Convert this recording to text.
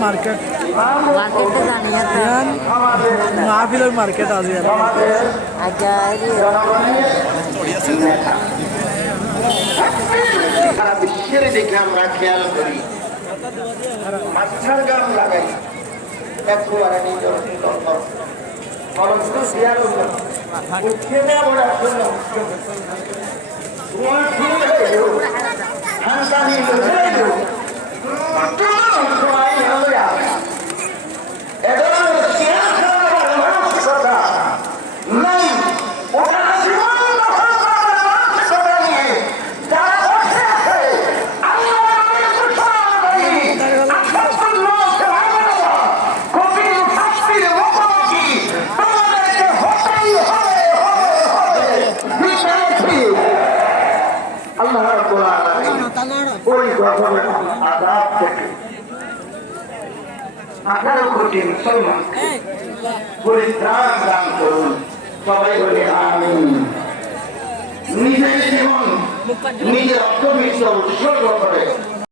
Market माहफिलेर market आज সারা বিশ্বের দিকে আমরা খেয়াল করি মাথার গান লাগাই একবারে নিজের ওই গঠনের আঘাত থেকে 18 কোটি মুসলমান পরিত্রাণ দান করুন সবাই বলে আমিন। নিজের জীবন নিজের অর্থবিত্ত উৎসর্গ করে